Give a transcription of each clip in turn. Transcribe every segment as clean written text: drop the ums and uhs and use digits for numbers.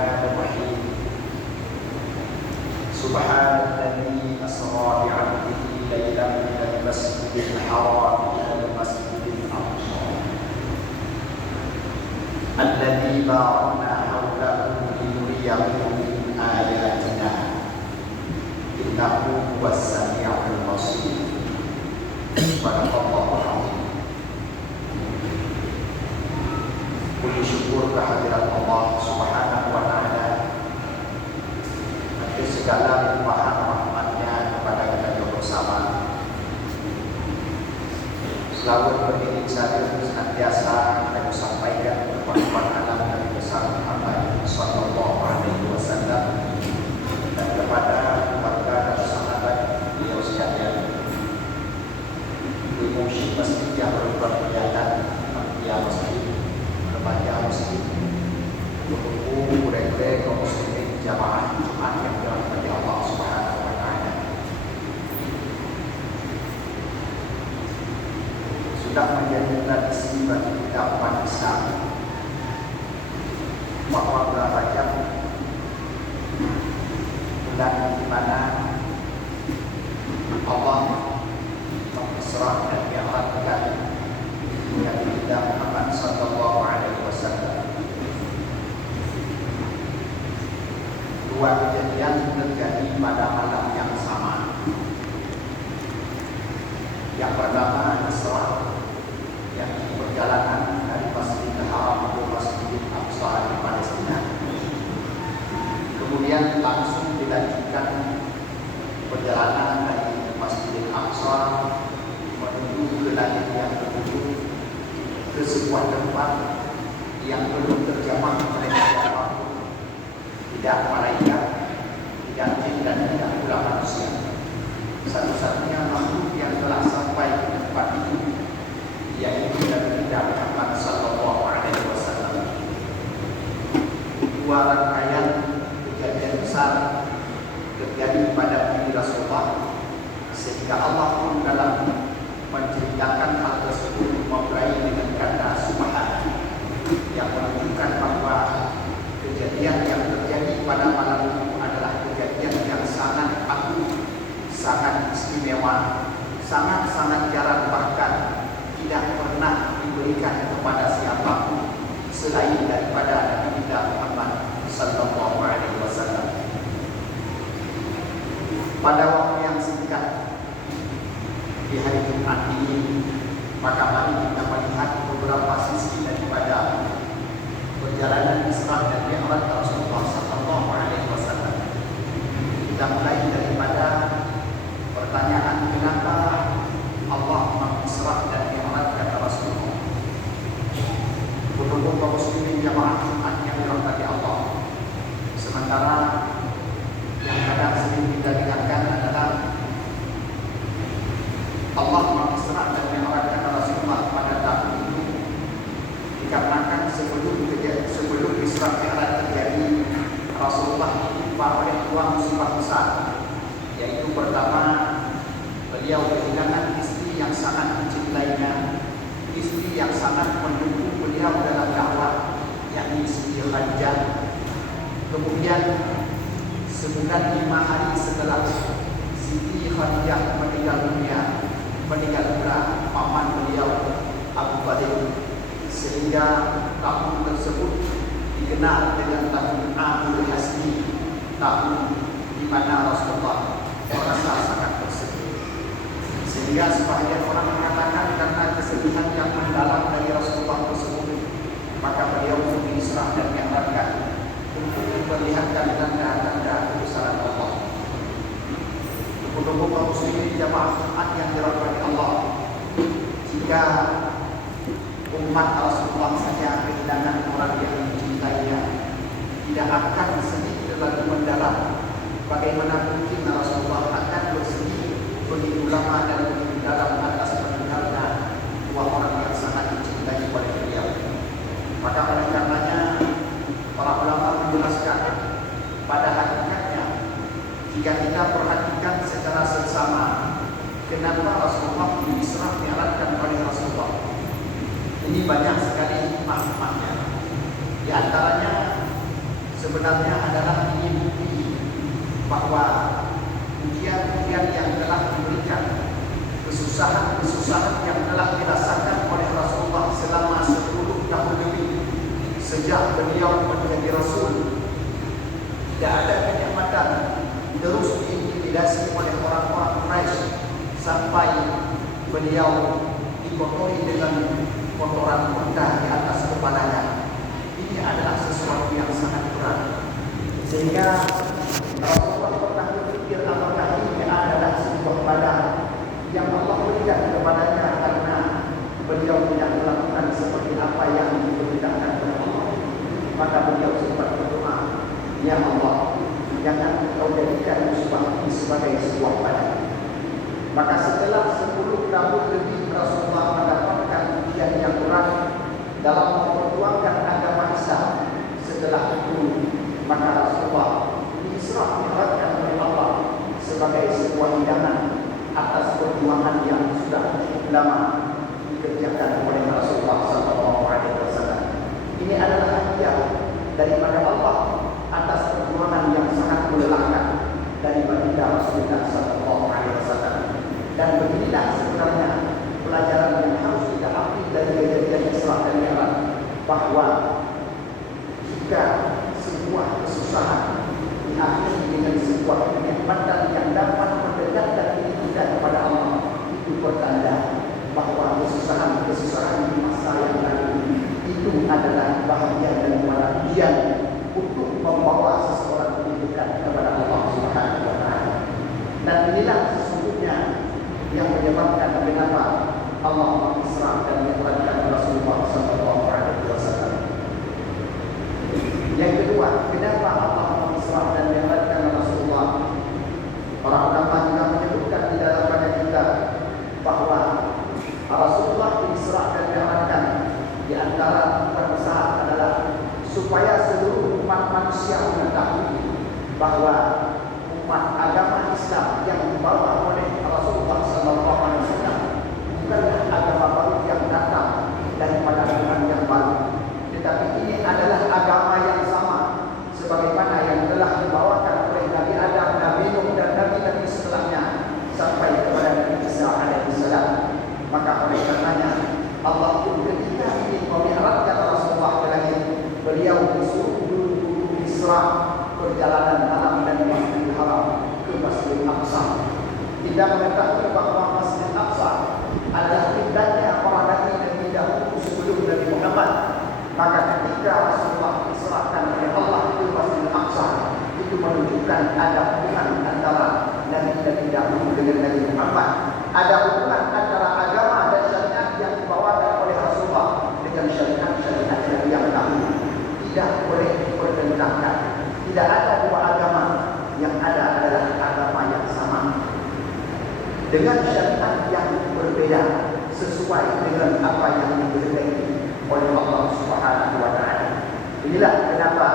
الرحمن الرحيم سبحان الذي أسرى بعبده ليلا من المسجد الحرام إلى المسجد الأقصى الذي باركنا حوله لنريه من آياتنا إنه هو السميع البصير. صدق الله العظيم. Puji syukur kehadirat Allah Subhanahu wa Ta'ala atas segala limpahan rahmatnya kepada kita bersama. Selalu berdiri saya senantiasa kita sampaikan kepada alam Nabi besar Muhammad Sallallahu Alaihi Wasallam dan kepada keluarga dan sahabat beliau sekalian. Ibu musik masjid yang berkegiatan yang masjid baca masjid berkumpul murid-murid kaum muslimin jamaah Jumat yang dirahmati Allah Subhanahu wa Ta'ala. Sudah menjadi tradisi bagi kita umat Islam bahwa bulan Rajab bulan di mana Allah mengisra dan diangkatkan Nabi kita Muhammad Sallallahu Alaihi Wasallam. Dua kejadian terjadi pada malam yang sama. Yang pertama Isra, yang perjalanan dari Masjidil Haram ke Masjidil Aqsa di Palestina. Kemudian langsung dilanjutkan perjalanan dari Masjidil Aqsa menuju ke langit yang ketujuh, ke sebuah tempat yang belum terjamah oleh siapapun, tidak malaikat, tidak jin dan tidak pula manusia. Satu-satunya makhluk yang telah sampai ke tempat itu yaitu Nabi Muhammad Sallallahu Alaihi Wasallam. Dua rangkaian kejadian besar terjadi pada diri Rasulullah sehingga Allah pun dalam menceritakan hal tersebut memulai dengan kata subhan yang menunjukkan bahwa kejadian yang terjadi pada malam itu adalah kejadian yang sangat agung, sangat istimewa, sangat-sangat jarang, bahkan tidak pernah diberikan kepada siapapun selain daripada Nabi kita Muhammad Sallallahu Alaihi Wasallam. Pada waktu yang singkat di hari Jumat ini, maka mari kita melihat beberapa sisi daripada perjalanan Isra dan Mi'raj Rasulullah Sallallahu Alaihi Wasallam. Kita mulai daripada pertanyaan kenapa Allah mengisra dan Mi'raj kata Rasulullah. Untuk kaum muslimin jamaah Jumat yang dirahmati Allah. Sementara yang kadang sering kita dengarkan adalah Allah mengisra dan Mi'raj kata Rasulullah pada tahun itu dikarenakan sebelum Isra Mi'raj terjadi, Rasulullah ditimpa oleh dua musibah besar, yaitu pertama beliau kehilangan istri yang sangat mencintainya, istri yang sangat mendukung beliau dalam dakwah, yakni Siti Khadijah. Kemudian sebulan 5 hari setelah Siti Khadijah meninggal dunia, meninggal pula paman beliau Abu Bakar, sehingga tahun tersebut dikenal dengan tahun Amul Hasni, tahun di mana Rasulullah merasa sangat bersedih. Sehingga sebagian orang mengatakan karena kesedihan yang mendalam dari Rasulullah tersebut, maka beliau diisra dan diangkatkan untuk memperlihatkan tanda-tanda kebesaran Allah. Untuk kaum muslimin jamaah Jumat yang dirahmati Allah, jika umat Rasulullah saja kehilangan orang yang mencintainya, tidak akan sedih lagi mendalam. Bagaimana mungkin Rasulullah akan bersedih begitu lama dan begitu dalam atas meninggalnya dua orang yang sangat dicintai oleh beliau? Maka oleh karenanya para ulama menjelaskan pada hakikatnya, jika kita perhatikan secara seksama kenapa Rasulullah diisra mi'rajkan oleh Rasulullah, ini banyak sekali hikmah-hikmahnya. Di antaranya sebenarnya adalah ingin bukti bahwa ujian-ujian yang telah diberikan, kesusahan-kesusahan yang telah dirasakan oleh Rasulullah selama 10 tahun lebih sejak beliau menjadi Rasul, tidak ada kenikmatan, terus diintimidasi oleh orang-orang Quraisy sampai beliau dikotori dengan kotoran unta di atas kepalanya. Ini adalah sesuatu yang sangat berat, sehingga Rasulullah pernah berpikir apakah ini adalah sebuah badan yang Allah berikan kepadanya karena beliau tidak melakukan seperti apa yang diperintahkan oleh Allah. Maka beliau sempat berdoa, ya Allah, jangan Engkau jadikan musibah ini sebagai sebuah badan. Maka setelah 10 tahun lebih Rasulullah mendapatkan ujian yang berat dalam memperjuangkan agama Islam. Setelah itu, maka Rasulullah diisra mi'rajkan oleh Allah sebagai sebuah hidangan atas perjuangan yang sudah cukup lama dikerjakan oleh Rasulullah SAW. Ini adalah hadiah daripada Allah atas perjuangan yang sangat melelahkan dari baginda Rasulullah SAW. Dan beginilah sebenarnya pelajaran yang harus kita ambil dari kejadian Isra dan Mi'raj, bahwa jika sebuah kesusahan diakhiri dengan sebuah kenikmatan yang dapat mendekatkan diri kita kepada Allah, itu pertanda bahwa kesusahan-kesusahan di masa yang lalu itu adalah bahagian daripada ujian untuk membawa seseorang lebih dekat kepada Allah Subhanahu wa Ta'ala. Dan inilah sesungguhnya yang menyebabkan kenapa Allah mengisra dan menguatkan Rasulullah SAW. Yang kedua, kenapa Allah mengisra dan menguatkan Rasulullah? Para ulama juga menyebutkan di dalam banyak kitab bahwa Rasulullah diisra dan menguatkan di antara tujuan besar adalah supaya seluruh umat manusia mengetahui bahwa umat agama Islam yang dibawa oleh Rasulullah SAW bukanlah agama baru yang datang daripada Tuhan yang baru, tetapi ini adalah agama yang sama sebagaimana yang telah dibawakan oleh Nabi Adam, Nabi Nuh dan Nabi-Nabi setelahnya sampai kepada Nabi Isa alaihissalam. Maka oleh karenanya Allah pun ketika ingin memi'rajkan Rasulullah ke langit, beliau disuruh dulu Isra, perjalanan malam dan Masjidil Haram ke Masjidil Aqsa. Kita mengetahui bahwa Masjidil Aqsa adalah kiblatnya para nabi dahulu sebelum Nabi Muhammad. Maka ketika Rasulullah diserahkan oleh Allah ke Masjidil Aqsa, itu menunjukkan ada hubungan antara nabi dahulu dengan Nabi Muhammad. Ada hubungan antara agama dan syariat yang dibawakan oleh Rasulullah dengan syariat-syariat yang dahulu. Tidak boleh dipertentangkan. Tidak ada dua agama, yang ada adalah agama yang sama dengan syariat yang berbeda sesuai dengan apa yang dikehendaki oleh Allah Subhanahu wa Ta'ala. Inilah kenapa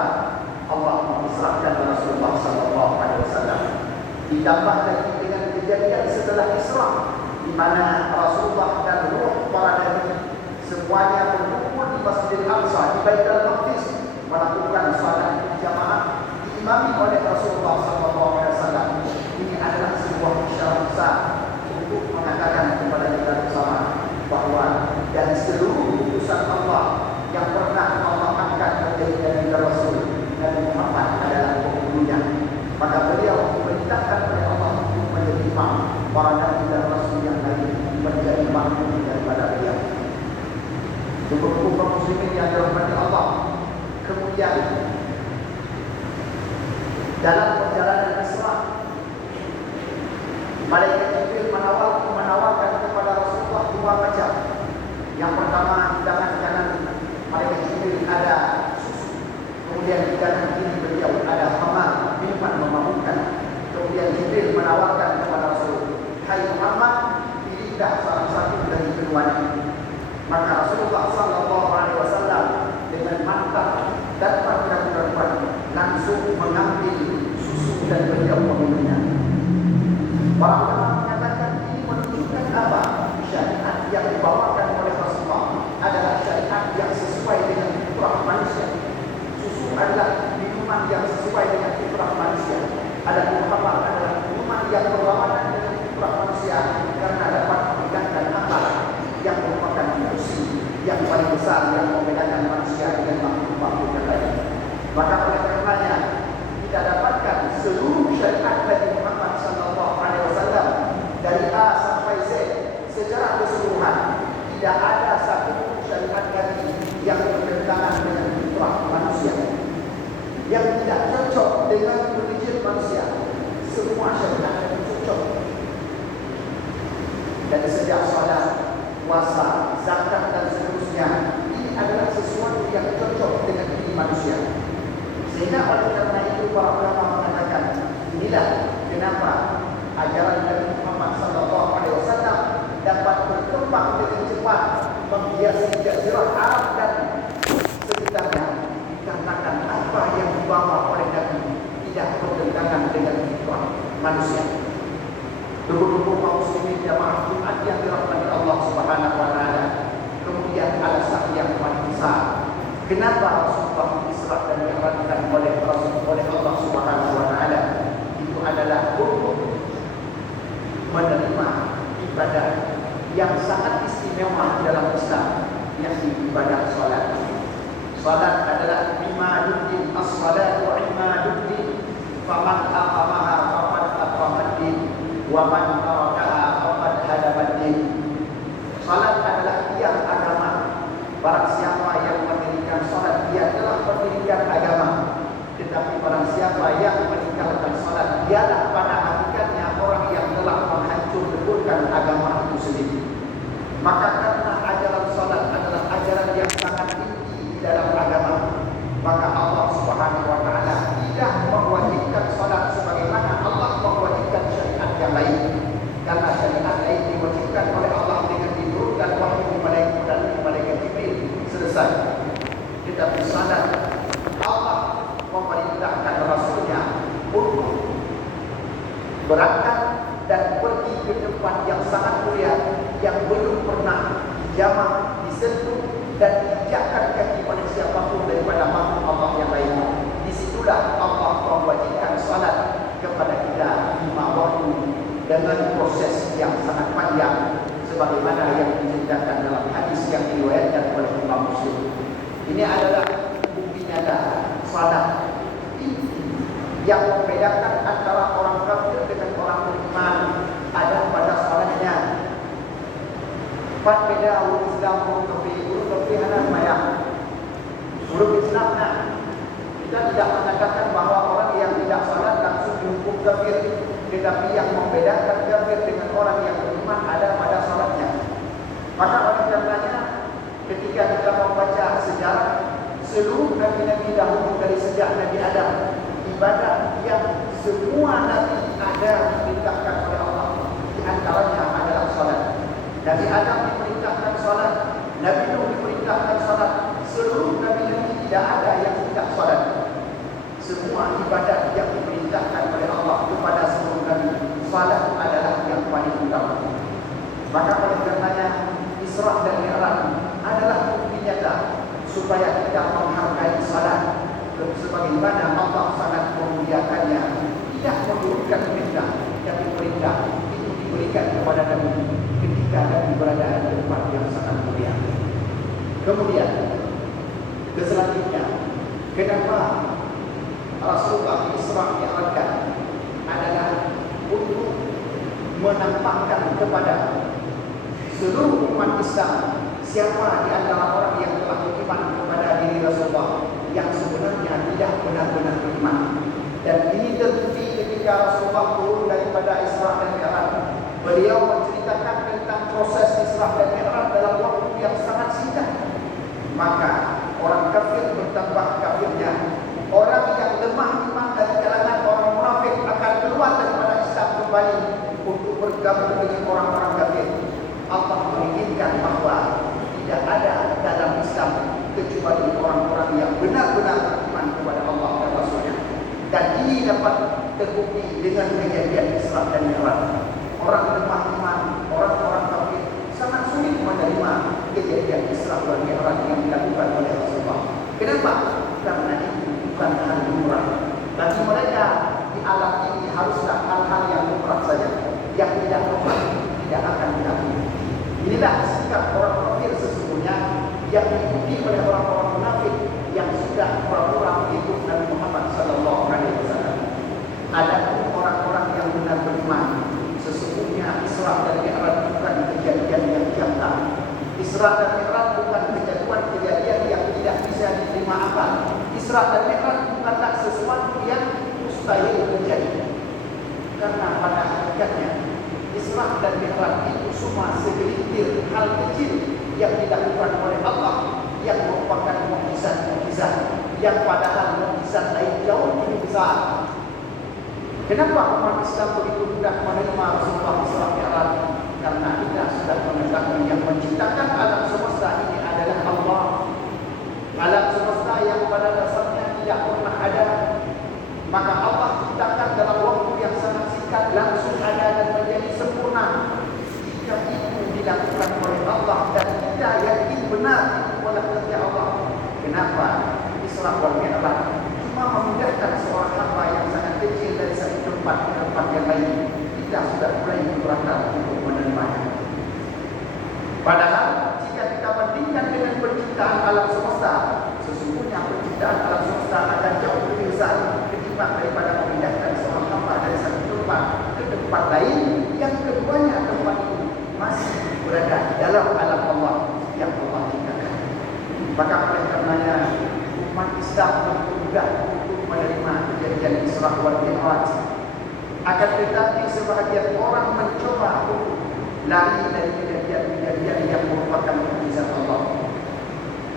Allah mengisrakan Rasulullah SAW. Ditambah lagi dengan kejadian setelah Isra, di mana Rasulullah dan ruh para nabi semuanya berkumpul di Masjidil Aqsa di Baitul Maqdis melakukan salat berjamaah diimami oleh Rasulullah SAW. Ini adalah sebuah isyarat besar untuk mengatakan kepada kita bersama bahwa dari seluruh utusan Allah yang pernah Allah angkat menjadi Nabi Rasul, Nabi Muhammad adalah penghulunya. Maka beliau diperintahkan oleh Allah untuk menjadi imam para nabi dan rasul yang lain, menjadi makmum daripada beliau. Cukup kaum muslimin yang dirahmati Allah. Kemudian dalam perjalanan Isra, malaikat Jibril menawarkan kepada Rasulullah dua macam. Yang pertama, di tangan kanan malaikat Jibril ada susu. Kemudian di kanan kiri beliau ada khamar, minuman memabukkan. Kemudian Jibril menawarkan kepada Rasul, hai Muhammad, pilihlah salah satu dari keduanya. Maka Rasulullah SAW dengan mantap tanpa keraguan langsung mengambil susu dan beliau meminumnya. Para ulama mengatakan ini menunjukkan apa? Syariat yang dibawakan oleh Rasulullah adalah syariat yang sesuai dengan fitrah manusia. Susu adalah minuman minuman yang sesuai dengan fitrah manusia. Adapun khamar adalah minuman yang berlawanan dengan fitrah manusia karena dapat meningkatkan akal yang merupakan fungsi yang paling besar yang membedakan manusia dengan makhluk-makhluk yang lain. Maka oleh karenanya kita dapatkan seluruh syariat Nabi Muhammad SAW dari A sampai Z secara keseluruhan tidak ada satu syariat Nabi yang bertentangan dengan fitrah manusia, yang tidak cocok dengan religion manusia. Semua syariat Nabi cocok. Dan sejak salat, puasa, zakat dan seterusnya, ini adalah sesuatu yang cocok dengan diri manusia. Sehingga oleh karena itu para ulama mengatakan, inilah kenapa ajaran Nabi Muhammad SAW dapat berkembang dengan cepat menghiasi jazirah Arab dan sekitarnya, dikarenakan apa yang dibawa oleh Nabi tidak bertentangan dengan fitrah manusia. Dulu kaum muslimin jamaah Jumat yang dirahmati Allah Subhanahu wa taala. Kemudian alasan yang paling besar kenapa Rasulullah Isra dan Mi'rajkan oleh Allah Subhanahu wa taala itu adalah untuk menerima ibadah yang sangat istimewa dalam Islam, yakni ibadah salat. Salat adalah imaduddin, as-salatu imaduddin, faman aqamaha faqad aqamaddin wa man tarakaha faqad hadamaddin. Salat adalah tiang agama. Barang siapa yang mendirikan salat, dia telah mendirikan agama. Tetapi barang siapa yang meninggalkan salat, dialah pada hakikatnya orang yang telah menghancur leburkan agama itu sendiri. Maka karena ajaran salat adalah ajaran yang sangat tinggi di dalam agama, maka Allah Subhanahu wa taala tidak mewajibkan salat sebagaimana Allah mewajibkan syariat yang lain. Karena syariat lain diwajibkan oleh Allah dengan diturunkan wahyu kepada malaikat Jibril, selesai. Tetapi salat Allah memerintahkan Rasulnya untuk berangkat dan pergi ke tempat yang sangat mulia yang belum pernah dijamah, disentuh dan diinjakkan kaki pada siapapun daripada makhluk Allah yang lain. Disitulah Allah mewajibkan salat kepada kita 5 waktu dengan proses yang sangat panjang sebagaimana yang diceritakan dalam hadis yang diriwayatkan oleh Imam Muslim. Ini adalah bukti nyata salat yang membedakan antara orang kafir dengan orang beriman ada pada salatnya. Fat beda huruf Islam huruf kafir hanan maya. Huruf Islamnya kita tidak mengatakan bahawa orang yang tidak salat langsung dihukum kafir, tetapi yang membedakan kafir dengan orang yang beriman ada pada salatnya. Maka oleh karenanya ketika kita membaca sejarah seluruh nabi-nabi dahulu dari sejak Nabi Adam, ibadah yang semua nabi ada diperintahkan oleh Allah, di antaranya adalah salat. Nabi Adam diperintahkan salat, Nabi Nuh diperintahkan salat, seluruh nabi-nabi tidak ada yang tidak salat. Semua ibadah yang diperintahkan oleh Allah kepada seluruh nabi, salat adalah yang paling utama. Maka oleh karenanya Isra dan Mi'raj adalah bukti nyata supaya kita menghargai salat sebagaimana Allah sangat memuliakannya. Tidak memberikan perintah, tapi perintah itu diberikan kepada Nabi ketika Nabi berada di tempat yang sangat mulia. Kemudian selanjutnya, kenapa Rasulullah Isra Mi'rajkan adalah untuk menampakkan kepada seluruh umat Islam siapa di antara orang yang telah beriman kepada diri Rasulullah yang sebenarnya tidak benar-benar beriman. Dan ini terbukti ketika Rasulullah turun daripada Isra dan Mi'raj. Beliau menceritakan tentang proses Isra dan Mi'raj dalam waktu yang sangat singkat. Maka orang kafir bertambah kafirnya. Orang yang lemah iman dari kalangan orang munafik akan keluar daripada Islam kembali untuk bergabung dengan orang-orang kafir. Allah menginginkan bahawa tidak ada dalam Islam kecuali orang-orang yang benar-benar beriman kepada Allah dan Rasulnya. Dan ini dapat terbukti dengan kejadian Isra dan Mi'raj. Orang lemah iman, orang-orang kafir sangat sulit menerima kejadian Isra dan Mi'raj yang dilakukan oleh Rasulullah. Kenapa? Karena itu bukan hal lumrah mustahil terjadi. Karena pada hakikatnya Isra dan Mi'raj itu semua segelintir hal kecil yang dilakukan oleh Allah, yang merupakan mukjizat-mukjizat yang padahal mukjizat lain jauh lebih besar. Kenapa umat Islam begitu mudah menerima Rasulullah Isra Mi'raj? Karena kita sudah mengetahui yang menciptakan alam semesta ini adalah Allah. Alam semesta yang pada dasarnya tidak pernah ada, maka Allah ciptakan dalam waktu yang sangat singkat langsung ada dan menjadi sempurna. Jika itu dilakukan oleh Allah dan kita yakin benar itu adalah kerja Allah, kenapa Isra wal Mi'raj cuma memudahkan seorang hamba yang sangat kecil dari satu tempat ke tempat yang lain, kita sudah mulai keberatan untuk menerimanya. Padahal jika kita bandingkan dengan penciptaan alam semesta, sesungguhnya penciptaan alam semesta akan jauh lebih besar ketimbang daripada memindahkan seorang hamba dari satu tempat ke tempat lain, yang keduanya tempat itu masih berada di dalam alam Allah yang Allah ciptakan. Maka oleh karenanya umat Islam begitu mudah untuk menerima kejadian Isra wal Mi'raj. Akan tetapi sebahagian orang mencoba untuk lari dari kejadian-kejadian yang merupakan mukjizat Allah.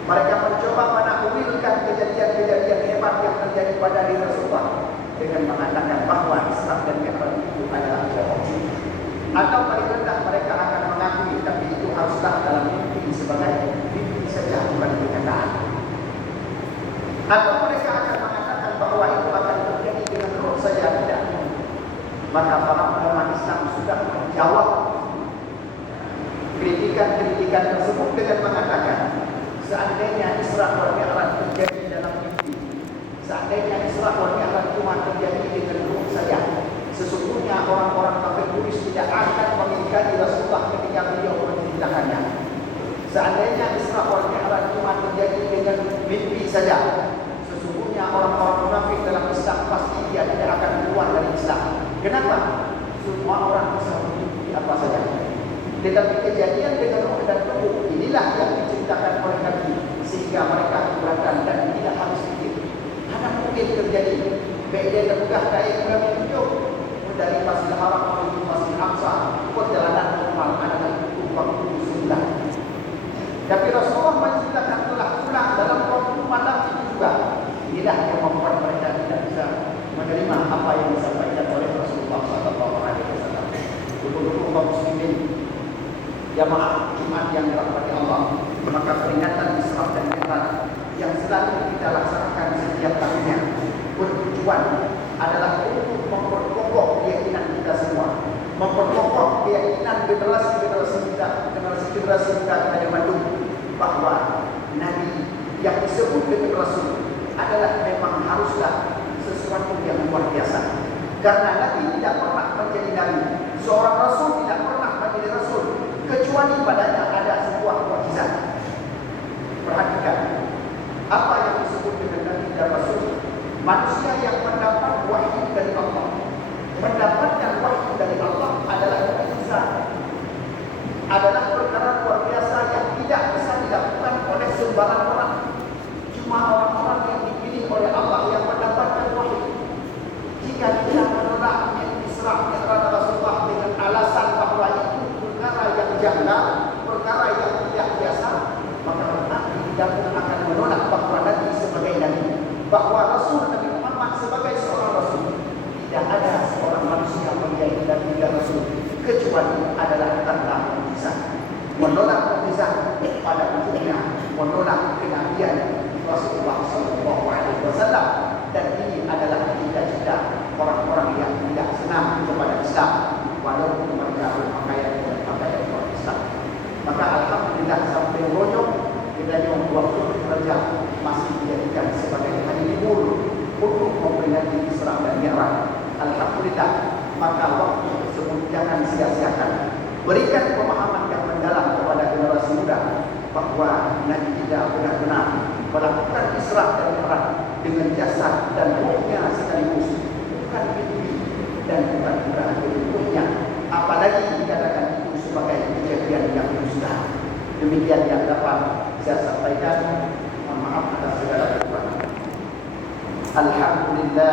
Mereka mencoba menakwilkan kejadian-kejadian hebat yang terjadi pada diri Rasulullah dengan mengatakan bahawa Isra dan Mi'raj itu adalah bohong. Atau paling rendah mereka akan mengakui, tapi itu haruslah dalam mimpi sebagai mimpi saja, bukan kenyataan. Atau mereka akan mengatakan bahawa itu akan terjadi dengan roh saja, tidak. Maka para ulama Islam sudah menjawab kritikan-kritikan tersebut dengan mengatakan, seandainya Isra wal Mi'raj terjadi dalam mimpi, seandainya Isra wal Mi'raj cuma terjadi dengan ruh saja, sesungguhnya orang-orang kafir Quraisy tidak akan mengingkari Rasulullah ketika beliau menceritakannya. Seandainya Isra wal Mi'raj cuma terjadi dengan mimpi saja, sesungguhnya orang-orang munafik dalam Islam pasti dia tidak akan keluar dari Islam. Kenapa? Semua orang bisa mimpi apa saja. Tetapi kejadian dengan roh dan tubuh inilah yang diciptakan oleh Nabi, sehingga mereka keberatan dan tidak harus pikir. Mana mungkin terjadi? Beda termudah dari yang tunjuk dari Masjidil Haram menuju Masjidil Aqsa, perjalanan normal adalah waktu sebulan. Tapi Rasulullah menceritakan telah pulang dalam waktu malam itu juga. Inilah yang membuat mereka tidak bisa menerima apa yang disampaikan oleh Rasulullah SAW. Betul-betul kaum muslimin, jamaah Jumat yang dirahmati Allah, maka peringatan Isra dan Mi'raj yang selalu kita laksanakan setiap tahunnya bertujuan adalah untuk memperkokoh keyakinan kita semua, memperkokoh keyakinan generasi-generasi kita yang maju, bahwa Nabi yang disebut dengan Rasul adalah memang haruslah sesuatu yang luar biasa. Karena Nabi tidak pernah menjadi Nabi, seorang Rasul tidak pernah menjadi Rasul kecuali padanya ada sebuah mukjizat. Perhatikan apa yang disebut dengan Nabi dan Rasul. Manusia yang mendapat wahyu dari Allah, mendapatkan wahyu dari Allah adalah mukjizat, adalah perkara luar biasa yang tidak bisa dilakukan oleh sembarang orang. Cuma orang-orang yang dipilih oleh Allah yang mendapatkan wahyu. Jika kita menolak Isra Mi'raj Rasulullah dengan alasan bahawa itu perkara yang janggal, perkara yang tidak biasa, maka berarti kita pun akan menolak bahawa Nabi sebagai Nabi, bahawa Rasul Nabi Muhammad sebagai seorang Rasul. Tidak ada seorang manusia menjadi Nabi dan Rasul kecuali adalah tanda mukjizat. Menolak mukjizat pada ujungnya menolak kenabian Rasulullah SAW. Dan ini adalah cita-cita orang-orang yang tidak senang kepada Islam, walaupun mereka berpakaian Islam. Maka alhamdulillah sampai rojok kita yang 20 kerja masih dijadikan sebagai hari libur untuk memperingati Isra dan Mi'raj. Alhamdulillah, maka waktu tersebut jangan sia-siakan. Berikan pemahaman yang mendalam kepada generasi muda bahawa Nabi tidak benar-benar melakukan Isra dan Mi'raj dengan jasad dan ruhnya sekaligus, bukan mimpi dan bukan juga ruhnya, apalagi dikatakan itu sebagai kejadian yang mustahil. Demikian yang dapat saya sampaikan. Mohon maaf atas segala kekurangan. Alhamdulillah.